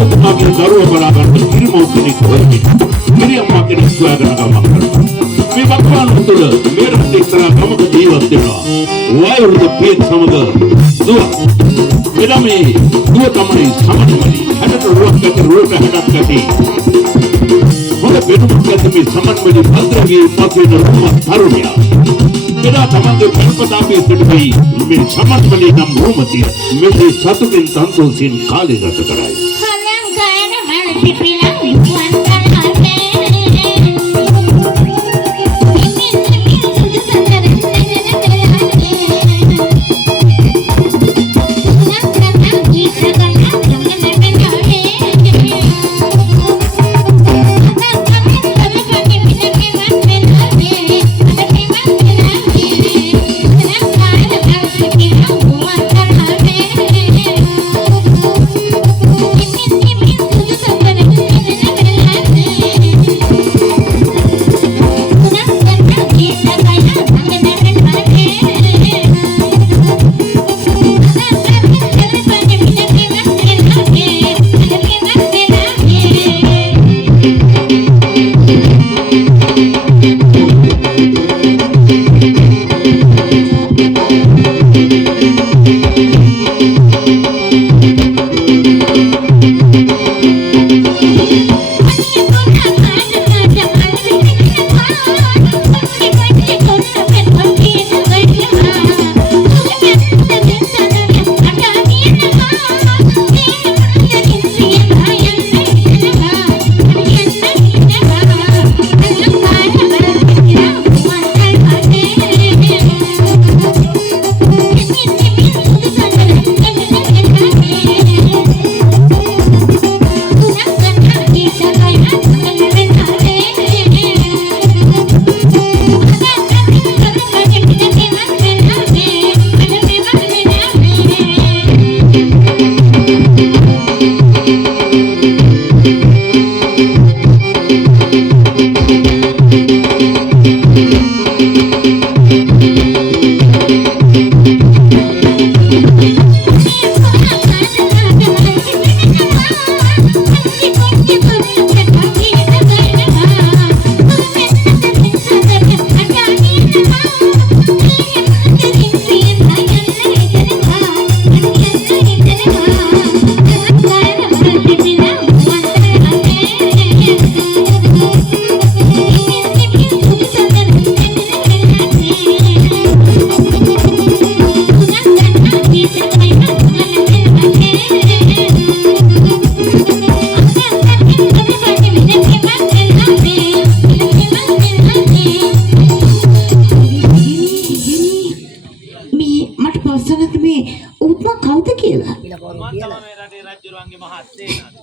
ඔබතුමාගේ දරුවා බලා ගන්න කිරිමෝතුනේ කොහෙද? කිරියම්මා කෙනෙක් හොයාගෙන ගමන් කරනවා. මේ වක්වාන තුළ මේ රට එක්තරා ගමක ජීවත් වෙනවා. වයෝවෘද්ධ පියත් සමග දුව. එදා මේ දුව තමයි සමන්මලි. හැඩට රුවක් ඇති රුවට හැඩක් ඇති. හොඳ බෙදුමක් ඇති මේ සමන්මලි භද්‍රගේ පසුවෙන රුම තරුණියා. එදා තමන්ගේ පෙම්පතාගේ සිටුපයි මේ සමන්මලි නම් රුමතිය මෙසේ සතුටින් සන්තෝෂයෙන් කාලය ගත කරයි.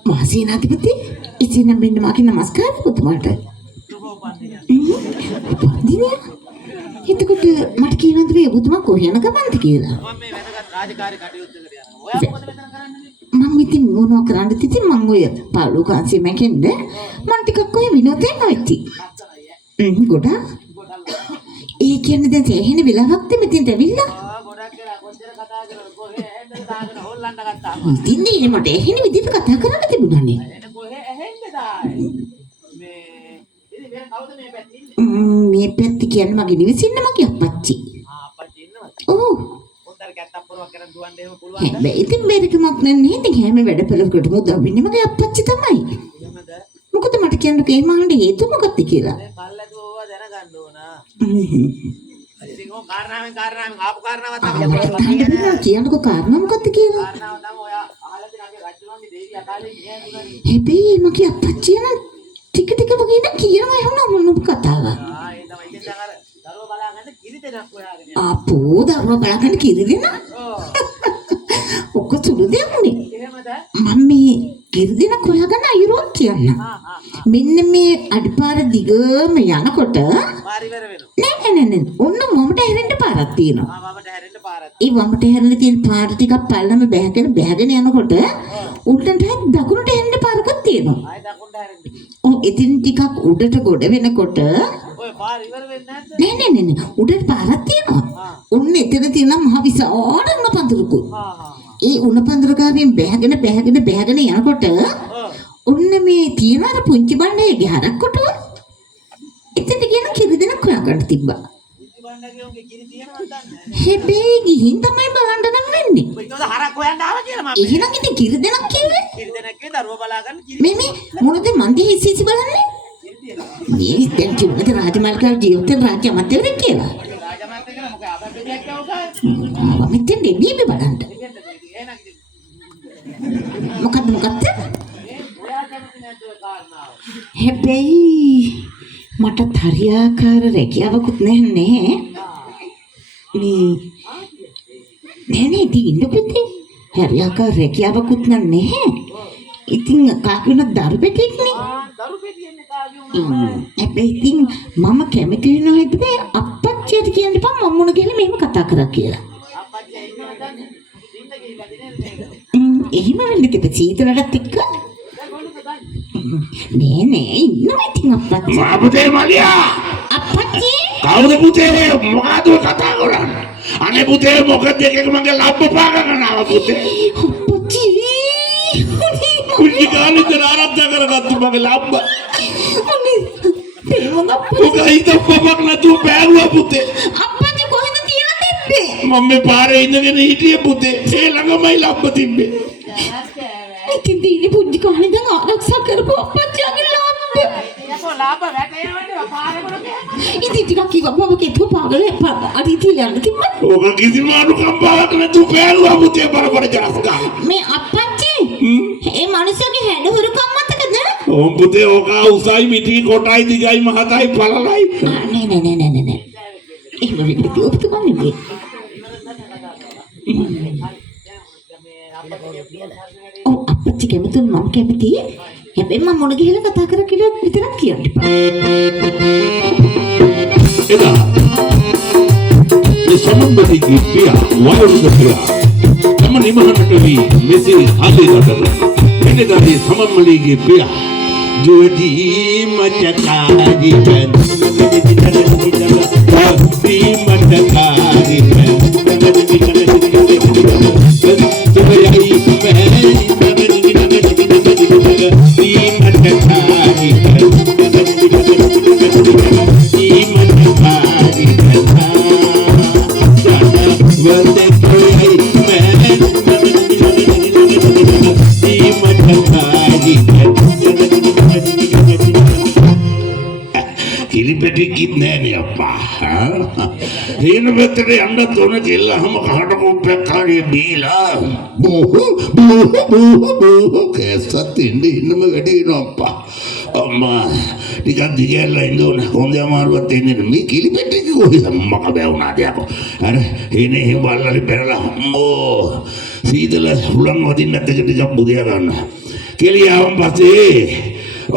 महासेनाधिपति इसी नंबर माँ की नमस्कार පුතුමාට දිනේ හිතකොට මට කියනද මේ පුතුමා කොහේ යන ගමන්ද කියලා මම මේ වැඩගත් රාජකාරී කටයුත්තකට යනවා ඔයා මොකද මෙතන කරන්නේ මම ඉතින් මොනවා කරන්නද ඉතින් මම ඔය පාලු කාන්සිය මැකෙන්ද මම ටිකක් ඔය විනෝදයෙන් ආවිත් ගොඩක් ඒ කියන්නේ දැන් තේහෙන වෙලාවක්ද මෙතෙන්ට ඇවිල්ලා ගොඩක් කරා කොච්චර කතා කරලා කොහේ ඇහෙන්ද දාගෙන හොල්ලන්න ගත්තා ඉතින් නේ මට ඇහෙන විදිහට කතා කරන්න තිබුණානේ කොහේ ඇහෙන්ද දායි මේ පැත්ත කියන්නේ මගේ නිවසින්න මගේ අප්පච්චි. අප්පච්චි ඉන්නවද? ඔව්. පොඩ්ඩක් ගැත්තප්පරුවක් කරන් දුවන්න එහෙම පුළුවන්ද? හැබැයි ඉතින් මේකමක් නැන්නේ ඉතින් හැම වැඩපළකට මුදා වෙන්නේ මගේ අප්පච්චි තමයි. එහෙමද? මොකද මට කියන්න කේම අහන්න හේතු මොකක්ද කියලා. මේ කල්ලාදෝ ඕවා දැනගන්න ඕන. ඉතින් ඔය කාරණාවෙන් ආපු කාරණාවක් තමයි කියන්නකෝ කාරණා මොකක්ද කියලා. කාරණාව තමයි ඔය අහලා තියෙන අපේ රජුන්ගේ දේවි අකාලේ කියන්නේ. හැබැයි මගේ අප්පච්චි යන ටික ටික වගේ ඉන්න කියනවා එහෙනම් මොන කතාවක්. ඒ තමයි ඉතින් දැන් අර දරුවා බලාගන්න කිරි දෙනක් හොයාගෙන යනවා. අපෝ දරුවා බලාගන්න කිරි දෙන? ඔව්. ඔක්ක සුළු දෙන්නේ. එහෙමද? මම මේ කිරි දෙනක් හොයාගෙන අයිරෝ කියන්න. මෙන්න මේ අඩපාර දිගම යනකොට පාරිවර වෙනවා. නෑ. ඔන්න මොමට හැරෙන්න පාරක් තියෙනවා. වමට හැරෙන්න පාරක්. ඒ වමට හැරෙන්න තියෙන පාර ටිකක් පල්ලම බැහැගෙන යනකොට උල්ටට දකුණට හැරෙන්න පාරක් තියෙනවා. ආයි දකුණට හැරෙන්න. ඉතින් ටිකක් උඩට ගොඩ වෙනකොට ඔය පාර ඉවර වෙන්නේ නැද්ද? නෑ. උඩට පාරක් තියෙනවා. උන් එතන තියෙන මහ විශාල පඳුරුකුත්. ඒ උණ පඳුර ගාවෙන් බැහැගෙන යනකොට ඔන්න මේ තියෙන අර පුංචි බණ්ඩේ ගහරක් කොටුව. එතනට කියන කිරි දෙනක් හොයාගන්න තිබ්බා. හැබැයි ගිහින් තමයි බලන්න නම් වෙන්නේ. එහෙනම් ඉතින් කිරි දෙනක් කිව්වේ? මේ මොනද මන්දේ හිසිසි බලන්නේ? මේ දැන් කිව්වද රාජමාර්ගල් ජීවිතේ රාජ්‍ය අමාත්‍යවරයෙක් කියලා? මෙතෙන් දෙන්නේ බලන්න. මොකද්ද? හැබැයි මට හරියාකාර රැකියාවකුත් නැහැ. මේ ඉන්න පුතේ හරියාකාර රැකියාවකුත් නැහැ. ඉතින් කාකින දරුපෙකෙක් නේ. හැබැයි ඉතින් මම කැමති වෙනවා හිතේ අප්පච්චියට කියන්න එපා මම මොන ගිහලා මෙහෙම කතා කරා කියලා. එහෙම වෙන්නේ කිව්ව සීතලටත් එක්ක නෑ ඉන්නවා ඉතින් අප්පච්චි. මා පුතේ මලියා. අප්පච්චි. කවුද පුතේ මොකද කතා කරන්නේ? අනේ පුතේ මොකද එකක මගේ ලබ්බ පාග ගන්නවා පුතේ. අප්පච්චි. කුටි කාලේ ඉඳන් ආරම්භ කරගත්තු මගේ ලබ්බ. අනේ තේරුම් අප්පච්චි. ඔක හිත පපක් නැතුව බෑරුවා පුතේ. අප්පච්චි කොහෙද තියලා තිබ්බේ? මම මේ පාරේ ඉඳගෙන හිටියේ පුතේ. ඒ ළඟමයි ලබ්බ තිබ්බේ. ඉතින් දීනි පුංචි කාලේ දැන් ආරක්ෂා කරපු අප්පච්චිගේ ලබ්බ. ඉතින් ටිකක් කිව්වා බබ කෙතු පාගලේ අර ඉතින් යන්න කිව්වා. ඔක කිසිම අනුකම්පාවක් නැතුව බෑරුවා පුතේ බරපතල ජනස්කා. මේ අප්පච්චි ඒ මිනිස්සුගේ හැඩ හුරුකම් මතකද? ඕම් පුතේ ඕක උසයි මිටි කොටයි දිගයි මහතයි පළලයි. නෑ. එහෙම වෙන්නේ ඔබතුමානේ. ඔව් අප්පච්චි කැමති මම කැමති. හැබැයි මම මොන ගිහලා කතා කර කියලා විතරක් කියන්න එපා. එදා මේ සම්බන්ධී පියා වයෝවෘද්ධ පියා තම නිමහනට වී මෙසේ ආදේකට එනිදා මේ සමම්මලීගේ පියා ජෝටි මචකාරි පෙන් කිරිපෙටිකිත් නෑනේ අප්පා. හේන වෙතට යන්න තොන කෙල්ලහම කහට කොප්පයක් කාගේ බීලා බෝ කැස්සත් ඉන්නම වැඩේ නෝ අප්පා. අම්මා ටිකක් දිගහැරලා ඉඳෝන හොඳ අමාරුවක් එන්නේ මේ කිරිපෙටික කොහෙද මක බැවුනාද යකෝ. අර හේනේ එහෙම බල්ලරි පෙරලා අම්මෝ සීතල හුලං වදින්න නැත්නම් ටිකක් බුදියා ගන්න. කෙලියාවන් පස්සේ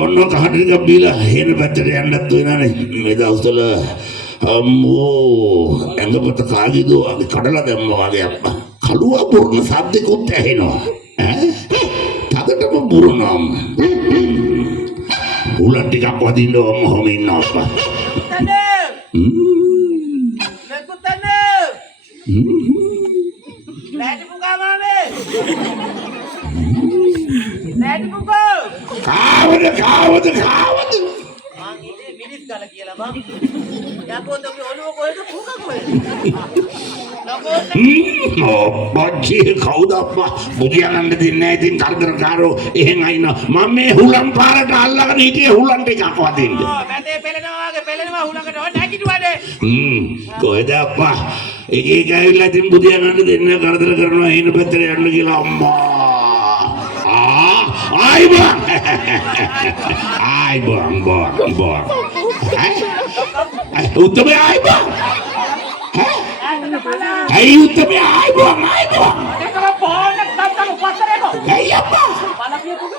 ඔන්න කහට ටිකක් බීලා හේන පැත්තට යන්නත් වෙනානේ මේ දවස්වල. අම්මෝ ඇඟපත කාගේදෝ වගේ කඩලා දැම්මා වගේ අප්පා. කළුවා බුරුන සද්දෙකුත් ඇහෙනවා. තදටම බුරුනම්. උලන් ටිකක් වදින්න ඔහොම ඉන්නවා අප්පා. කාවද මිනිස් ගල කියලා බං. යකෝත් ඔගේ ඔළුව කොහෙද පුක කොහෙද? බොච්චි කවුද අප්පා බුදියා ගන්න දෙන්නේ නැහැ ඉතින් කරදරකාරෝ එහෙන් අයින මම මේ හුලම් පාරට අල්ලගෙන හිටියේ හුලම් ටිකක් වදින්න. මැදේ පෙලෙනවා වගේ පෙලෙනවා හුලකට ඔය නැගිටුවානේ. කොහෙද අප්පා එක ඇවිල්ලා ඉතින් බුදියා ගන්න දෙන්නේ කරදර කරනවා හින පැත්තට යන්න කියලා අම්මා. ආයිබෝ උත්තමේ ආයිබෝ. Hey, උත්තමේ ආයිබෝ. ඒකම ෆෝන් එක ගත්තම පස්තරේකෝ. ඇයි අප්පා? බලපිය පුදු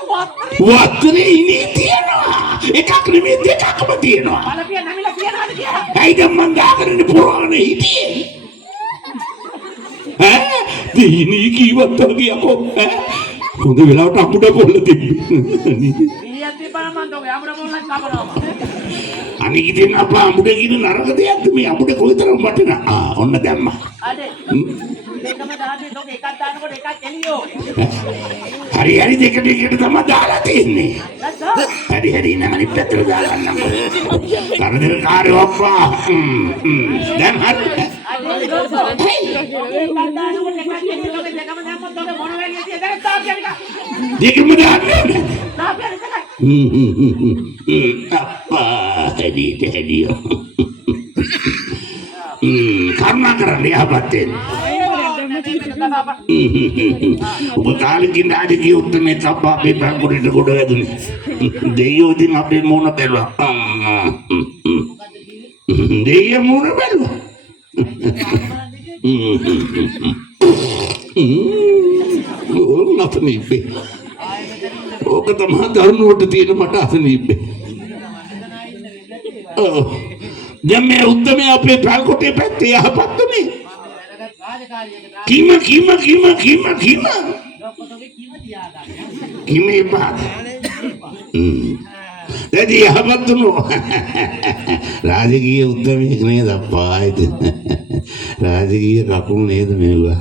වත්තරේ ඉනේ තියනවා. එකක් නෙමෙයි දෙකක්ම තියෙනවා. බලපිය නැමිලා කියනවාද කියලා. ඇයි දැන් මං දාගෙන පුරවන්නේ හිටියේ? දීනී කීවත් වගේ යකෝ. හොඳ වෙලාවට අපුඩ පොල්ල තිබ්බේ. ඊයත් තිබ්බනම් මන් තෝගේ අපුඩ පොල්ලක් කපනවා. අනික ඉතින් අපා අමුඩේ කියන නරක දෙයක්ද මේ අමුඩේ කොයිතරම් වටිනා ඔන්න දැම්මා අනේ දෙකම දාන්නේ තෝක එකක් දානකොට එකක් එළියෝ හරි හරි දෙක දෙකට තමයි දාලා තියෙන්නේ හරි හරි නම අනිත් පැත්තට දාලා නම් කරදර කාර්යෝ අප්පා දැන් හරි එකක් දානකොට එකක් එළියෝ තෝක දෙකම දැම්මොත් තෝක මොන වෙන්නේ තියෙද දැන් තාප් යනික දෙකම දාන්නේ තාප් යනික අප්පා හරි කරුණා කරන්න යහපත් වෙන්න ඔබ තාලකින් ආදී කිය උත්තමේ තප්පා අපේ බංකුරේට ගොඩ වැදුනේ දෙයියෝ ඉතින් අපේ මොන බැලුවා දෙයියෝ මොන බැලුවා අසනීපේ ඕක තමයි දරුණුවට තියෙන මට අසනීපේ දැන් මේ උත්තමේ අපේ බංකුරේ පැත්තේ යහපත්ුනේ Kima pak. Jadi apa tuh? Raja උත්තමයෙක් නේද අප්පා itu. රාජකීය කකුල් නේද මේවා.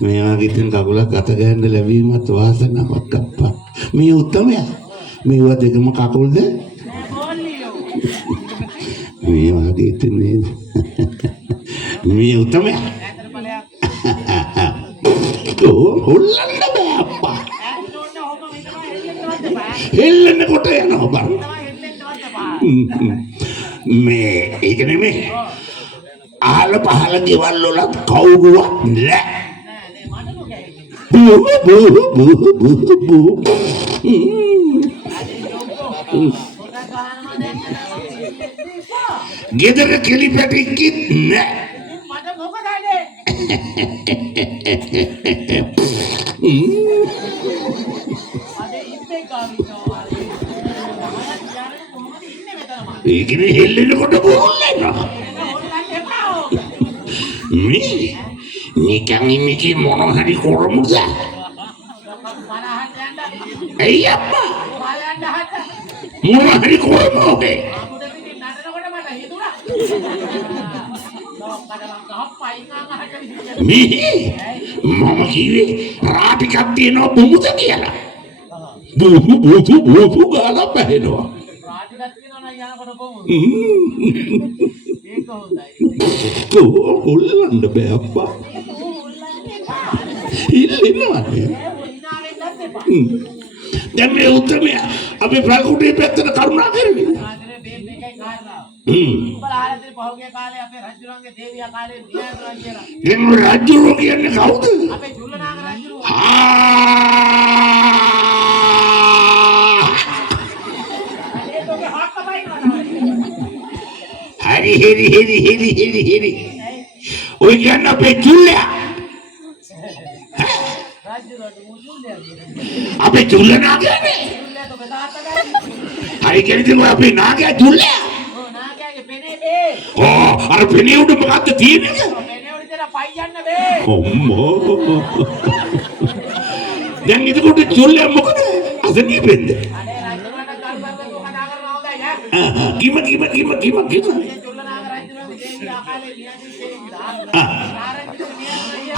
මේවා කිතින් කකුලක් අත ගන්න ලැබීමත් වාසනාවක් අප්පා. මේ උත්තමයා. මේවා දෙකම කකුල්ද? මේවා කිතින් නේද? මේ උත්තමයා. හොල්ලන්න බෑ අප්පා. හෙල්ලන්න කොට යනවා බං. මේ ඒක නෙමෙයි. අහල පහල ගෙවල් වල කවුරුවත් නෑ. ගෙදර කෙලි පැටික්කිත් නෑ. ඒකනේ හෙල්ලෙනකොට බෝල්ලනවා. මේ නිකන් ඉන්නේ මොන හරි කරමුද? ඇයි අප්පා? මොන හරි කරමුද? මේ මම කිව්වේ රාටිකක් තියෙනවා බුමුද කියලා. බුබු ගාලා පැහැෙනවා. හොල්ලන්න බෑ අප්පා. ඉල්ලෙනවනේ. දැන් මේ උත්තමයා අපේ ප්‍රාකුටේ පැත්තට කරුණා කරන්නේ. දැන් රජුරෝ කියන්නේ කවුද? අපේ චුල්ලනාග රජුරෝ. Heri. Oi kan apa Julia? Apa Julia naga ni? Hari kali tu apa naga Julia? Oh, ada peni udah mengata tiada ke? Dan itu kudu Julia muka ni, asal ni benda. Gimana?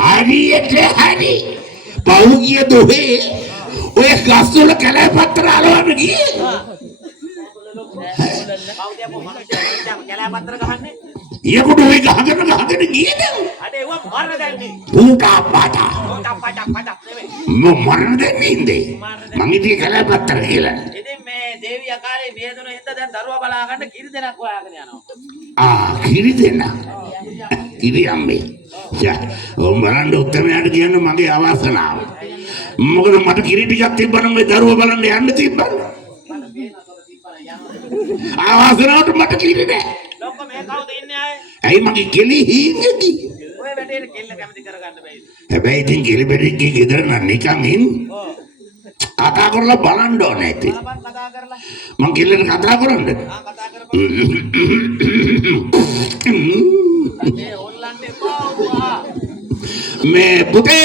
Hari paugia dohe ඔය ගස්වල කැලෑ පත්‍ර අලවන්න ගියේ paugia කැලෑ පත්‍ර ගහන්නේ ඊයකට ඔය ගහගෙන ගියේද අනේ ඒවා මරණ දැන්නේ පුටා පාටා නෙමෙයි මරණ දෙන්නේ ඉන්නේ මං ඉතින් කැලෑ පත්‍ර කියලා ඉතින් මේ දේවිය කාලේ වියදුන හින්ද දැන් දරුවා බලා ගන්න කිරි දෙනක් හොයාගෙන යනවා කිරි දෙන්න කිරි අම්මේ මරන්න උත්තමයාට කියන්න මගේ අවාසනාව මොකද මට කිරි ටිකක් තිබ්බනම් මේ දරුවා බලන්න යන්න තිබ්බා අවාසනාවට මට කිරි නෑ ලොක්ක මේ කවුද ඉන්නේ ආයේ ඇයි මගේ කෙලි හීනේදි ඔය වැටේට කෙල්ල කැමති කරගන්න බෑයි හැබැයි ඉතින් කෙලි බෙරික්ගේ ගෙදර නම් නිකන් ඉන්න කතා කරලා බලන්න ඕනේ ඉතින් කතා කරලා මං කෙල්ලට කතා කරන්නද කතා කරපන් मैं पुटे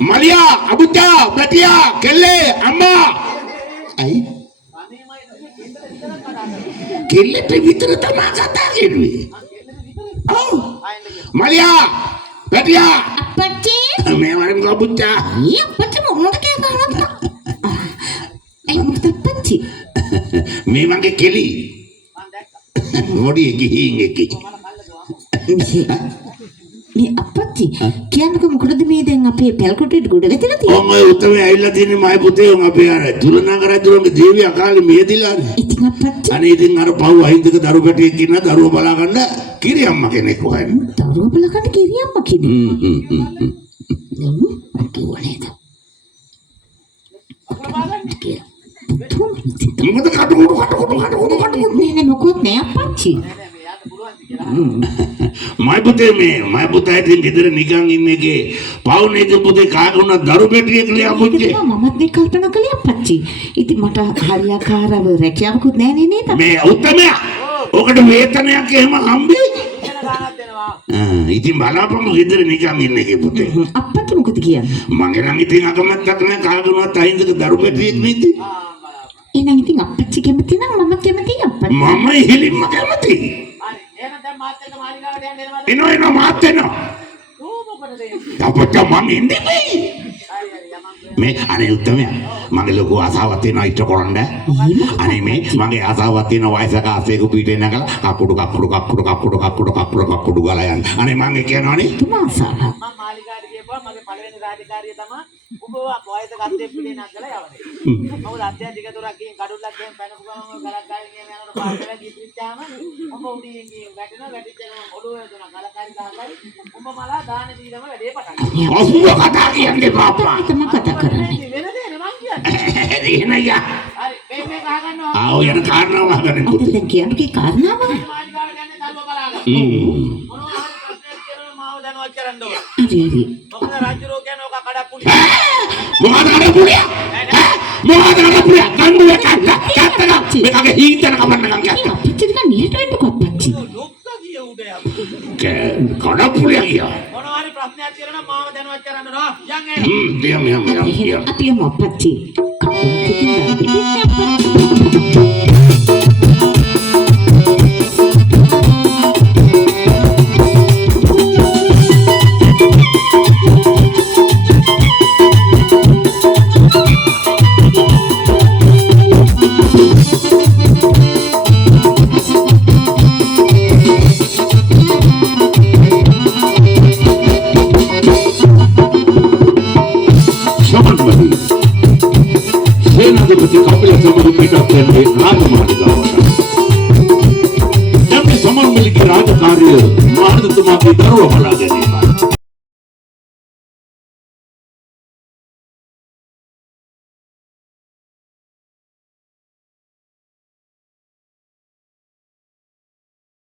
मलिया अबुचा बटिया केले अम्मा आई කෙල්ලට විතර තමයි කතා කරන්නේ. ඔව්. මලියා පැටියා අපච්චි මේ වරම කබුච්චා. ඊ අපච්චි මොනවද කියනවා ඒ මොකද අපච්චි මේ මගේ කෙලි මොඩි ගිහින් එකේ මේ අපච්චි කියන්නකෝ මොකටද මේ දැන් අපේ පැල්කොටේට ගොඩ වෙතලා තියෙන්නේ? ඔය උත්තමේ ඇවිල්ලා තියෙන්නේ මයි පුතේ උන් අපේ අර තුලනාග රජුගේ දේවිය අකාලේ මියදිලානේ. ඉතින් අපච්චි අනේ ඉතින් අර පව් අහිංසක දරු පැටියෙක් ඉන්න දරුව බලා ගන්න කිරියම්ම කෙනෙක් හොයන්න. දරුවෝ බලකට කිරියම්ම කිව්වේ. කිව්වනේද? මොකද කටුකුඩු නේ මොකොත් නෑ අපච්චි. මයි පුතේ මයි පුතා ඉතින් ගෙදර නිකන් ඉන්න එකේ පවුනේ ඉතින් පුතේ කාගුණ දරු පැටියෙක් ලියා පුච්චේ. මමත් මේ කල්පනා කළේ අපච්චි. ඉතින් මට හරියාකාරව රැකියාවකුත් නෑ නේද? මේ උත්තමයා ඔකට වේතනයක් එහෙම හම්බෙයි. ඉතින් බලාපොරොත්තු ගෙදර නිකන් ඉන්න එකේ පුතේ. අපච්චි මොකද කියන්නේ? මගේ නම් ඉතින් අකමැත්තක් නෑ කාගුණවත් අහිංසක දරු පැටියෙක් නෙද. එහෙනම් ඉතින් අපච්චි කැමති නම් මම කැමතියි අපච්චි. මම ඉහෙලින්ම කැමතියි. එනවා මාත් එනවා. අපච්චා මම ඉන්නේ මේ අනේ උත්තමයා මගේ ලොකු ආසාවක් තියෙනවා ඉට කරන්න. අනේ මේ මගේ ආසාවක් තියෙන වයසක ආසේක පිටේ නැගලා කකුඩු ගාලා යන්න. අනේ මම කියනවනේ තුමාසාව. මම මාලිගාවට ගියපුවා මගේ පළවෙනි රාජකාරිය තමයි උඹ වයසක අත්තේ පිටේ නැගලා යවන්නේ. මොකද අධ්‍යා ටික දුරක් ගිහින් කඩුල්ලක් ගිහින් පැනපු ගමන් ගලක් ගාගෙන යනකොට පාරට ගිහිච්චාම උඹ උඩින් ගිහින් වැටෙනවා වැටිච්ච ගමන් ඔළුවේ දුන ගලකාරි ගහලා උඹ මලා දාන දීලම වැඩේ පටන් ගන්නවා. ඔස්ම කතා කියන්නේ බාප්පා. තමයි කතා කරන්නේ. වෙන දේ නේ මං කියන්නේ. එනయ్యා. හරි මේ ගහගන්නවා. ආව යන කාරණාව අහගන්න අද පුතේ. දැන් කියන්නේ කාරණාව. මාලිගාවට යන්නේ දරුව බලාගන්න. මොනවා හරි ප්‍රශ්නයක් කියනවා මාව දැනුවත් කරන්න ඕන. හරි හරි. මොකද රාජ්‍යරෝ කියන ඔක කඩප්පුලි. මොකද කරපුලිය? මොකද කරපුලිය? කන්දුවේ කැත්තක මේකගේ හීතන කමන්නකම් කැත්ත. අපච්චි නිකන් නිහඬ වෙන්නකෝ අපච්චි. ලොක්ක කිය උඩ යක්. කඩපුලිය ගියා. මොනවා හරි ප්‍රශ්නයක් කියනවා මාව දැනුවත් කරන්න නෝ. යන් එන්න. දියම් අපි යමු අපච්චි. सेनाधिपति कपिल समर पीठ राजमालिगावट समर मिल की राजकार्य महारत की दरुव बला गए